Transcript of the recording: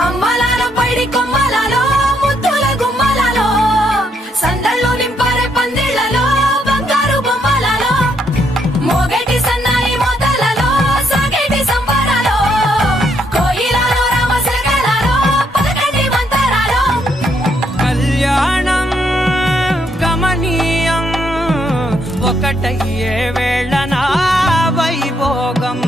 అమ్మలాల పైడి కొమ్మలలో ముద్దుల గుమ్మలలో సందళ్ళు నింపారే పందిళ్లలో బంగారు బొమ్మలలో మోగేటి సన్నాయి మోతలలో సాగేటి సంబరాలో కోయిలలో రామశకలలో పలకటి మంతరాలో కళ్యాణం గమనీయం ఒకటయ్యే వేళ నా వైభోగం